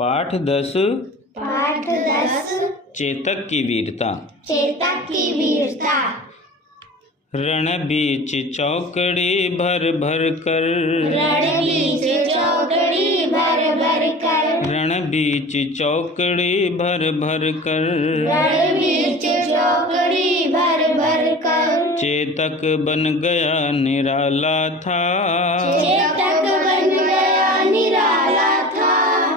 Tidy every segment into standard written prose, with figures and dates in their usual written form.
पाठ 10 पाठ 10 चेतक की वीरता। चेतक की वीरता। रण बीच चौकड़ी भर भर कर, रण बीच चौकड़ी भर भर कर, रण बीच चौकड़ी भर भर कर, रण बीच चौकड़ी भर भर कर, चेतक बन गया निराला था, चेतक बन गया निराला था।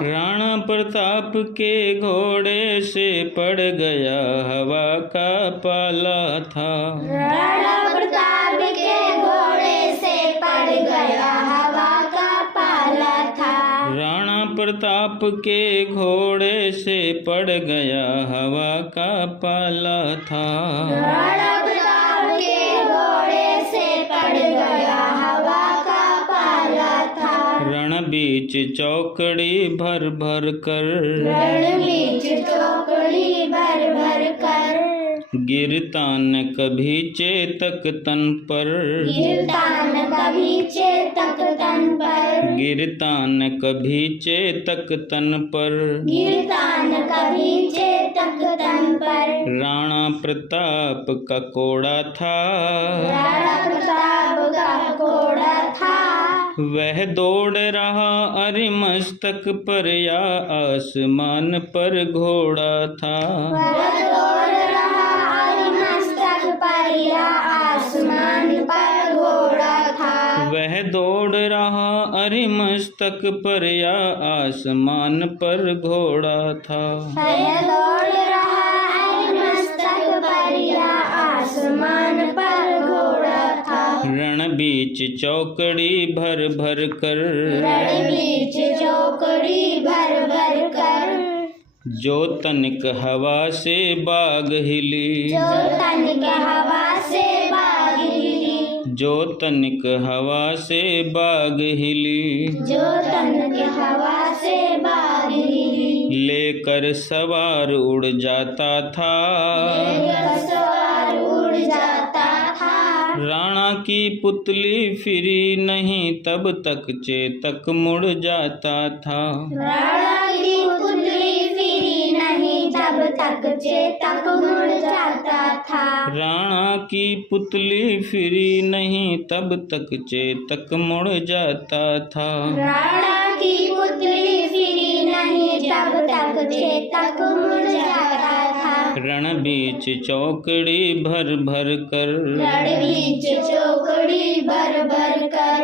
राणा प्रताप के घोड़े से पड़ गया हवा का पाला था, राणा प्रताप के घोड़े से पड़ गया हवा का पाला था, राणा प्रताप के घोड़े से पड़ गया हवा का पाला था, राणा प्रताप के घोड़े से पड़ गया हवा का पाला था। रण बीच चौकड़ी भर भर कर, रण बीच चौकड़ी भर भर कर, गिरता न कभी चेतक तन पर, गिरता न कभी चेतक तन पर, गिरता न कभी चेतक तन पर, गिरता न कभी चेतक तन पर। राणा प्रताप का कोड़ा था, राणा प्रताप का घोड़ा था, वह दौड़ रहा अरि मस्तक पर या आसमान पर घोड़ा था, वह दौड़ रहा अरि मस्तक पर या आसमान पर घोड़ा था, वह दौड़ रहा अरि मस्तक पर या आसमान पर घोड़ा था, वह दौड़ रहा अरि मस्तक पर या आसमान पर घोड़ा था। रण बीच चौकड़ी भर भर कर, रण बीच चौकड़ी भर भर कर, जो तनिक हवा से बाग हिली, जो तनिक हवा से बाग हिली, जो तनिक हवा से बाग हिली, जो तनिक हवा से बाग हिली, लेकर सवार उड़ जाता था, लेकर सवार उड़ जाता था। राणा की पुतली फिरी नहीं तब तक चेतक मुड़ जाता था, राणा की पुतली फिरी नहीं तब तक चेतक मुड़ जाता था, राणा की पुतली फिरी नहीं तब तक चेतक मुड़ जाता था, राणा की पुतली फिरी नहीं तब तक चेतक मुड़ जाता था। रण बीच चौकड़ी भर भर कर, रण बीच चौकड़ी भर भर कर,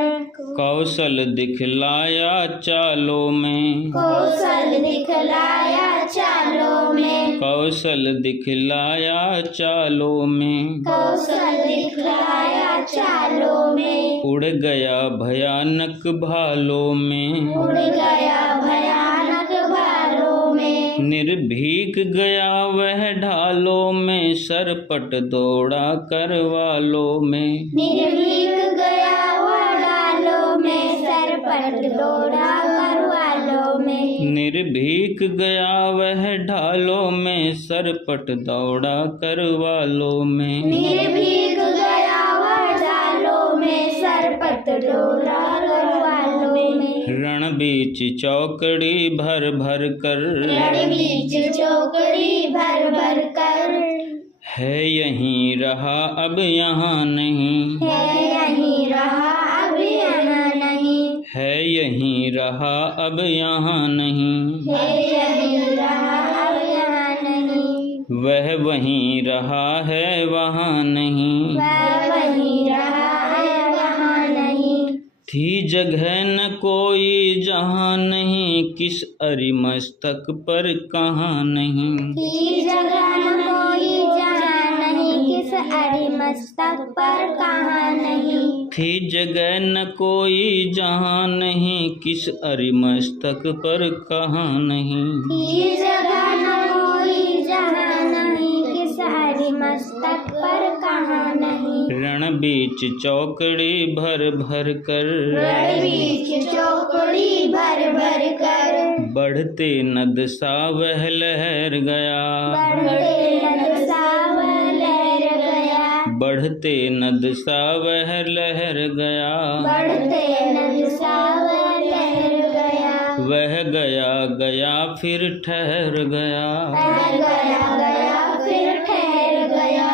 कौशल दिखलाया चालों में, कौशल दिखलाया चालों में, कौशल दिखलाया चालों में, कौशल दिखलाया चालों में, उड़ गया भयानक भालों में, उड़ गया भयानक भालों में, निर्भीक गया वह ढालों में, सरपट दौड़ा करवालों में, निर्भीक गया वह डालों में, सरपट दौड़ा करवालों में, निर्भीक गया वह ढालों में, सरपट दौड़ा करवालों में, निर्भीक गया वह डालों में, सरपट दौड़ा करवालों में। रण बीच चौकड़ी भर भर कर, रण बीच चौकड़ी भर भर कर, है यहीं रहा अब यहाँ नहीं, है यहीं रहा अब यहाँ नहीं, है यहीं रहा अब यहाँ नहीं, है यहीं रहा अब यहाँ नहीं, वह वहीं रहा है वहाँ नहीं, वह वहीं रहा है वहाँ नहीं, थी जगह न कोई जहाँ नहीं, किस अरि मस्तक पर कहाँ नहीं, की जगह न कोई जहाँ नहीं, किस अरि मस्तक पर कहाँ नहीं, थी जगह न कोई जहाँ नहीं, किस अरि मस्तक पर कहाँ नहीं, की जगह न कोई जहाँ नहीं, किस अरि मस्तक पर कहाँ नहीं। रण बीच चौकड़ी भर भर कर, रण बीच चौकड़ी भर भर कर, बढ़ते नद सा वह लहर गया, बढ़ते नद सा वह लहर गया, बढ़ते नद सा वह लहर गया, बढ़ते नद सा वह लहर गया, वह गया गया फिर ठहर गया। वह गया गया फिर ठहर गया।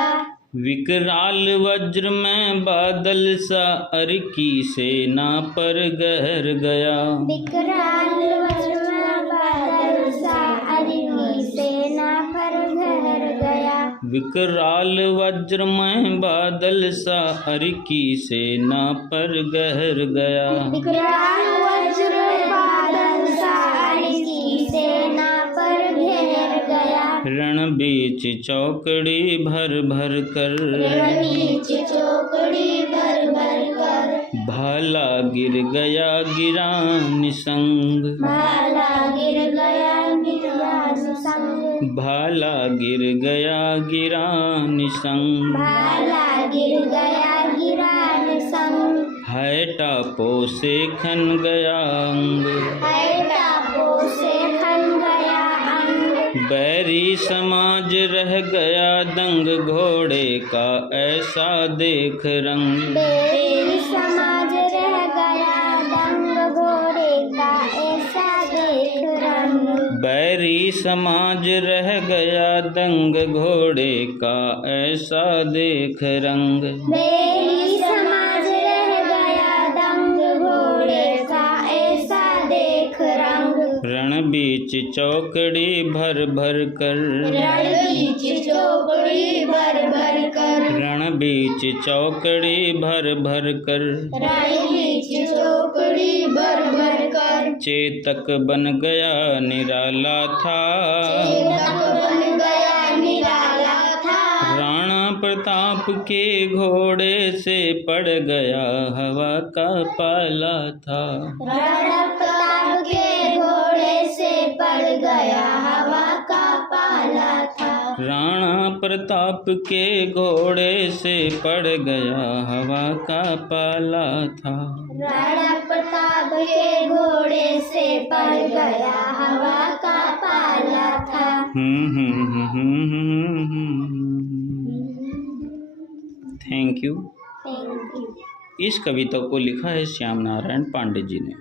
विकराल वज्र में बादल सा अरकी सेना पर गहर गया। विकराल वज्र में बादल सा अरकी सेना पर गहर गया। विकराल वज्र में बादल सा अरकी सेना पर गहर गया। विकराल वज्र बादल सा अरकी सेना पर घेर गया। रण बीच चौकड़ी भर भर कर। रण बीच चौकड़ी भर भर कर। भाला गिर गया गिरा निसंग। भाला गिर गया गिरा निसंग। भाला गिर गया गिरा निसंग। भाला गिर गया गिरा निसंग। है टापो से खन गया अंग। है टापो से खन गया अंग। बैरी समाज रह गया दंग घोड़े का ऐसा देख रंग। बैरी समाज रह गया दंग घोड़े का ऐसा देख रंग। बैरी समाज रह गया दंग घोड़े का ऐसा देख रंग। बैरी समाज रह गया दंग घोड़े का ऐसा देख रंग। रण बीच चौकड़ी भर भर कर। रण बीच चौकड़ी भर भर कर। रण बीच चौकड़ी भर भर कर। रण बीच चौकड़ी भर भर कर। चेतक बन गया निराला था। चेतक बन गया निराला था। राणा प्रताप के घोड़े से पड़ गया हवा का पाला था। राणा प्रताप के घोड़े से पड़ गया हवा का पाला था। राणा प्रताप के घोड़े से पड़ गया हवा का पाला था। राणा प्रताप के घोड़े से पड़ गया हवा का पाला था। Thank you. Thank you. इस कविता को लिखा है श्याम नारायण पांडे जी ने।